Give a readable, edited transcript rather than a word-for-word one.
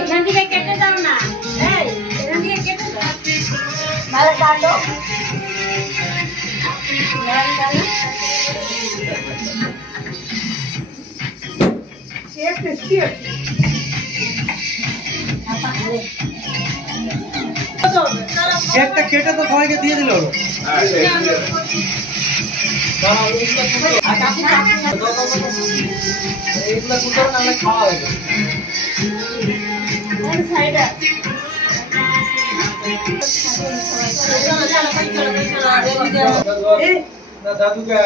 এখান থেকে কেটে দাও না, এখান থেকে কেটে দাও, ভালো কাটো। কেকটা কেটে তো সবাইকে দিয়ে দিল হলো। এইগুলা কুটো নাহলে খাওয়া হবে না। দাদুকে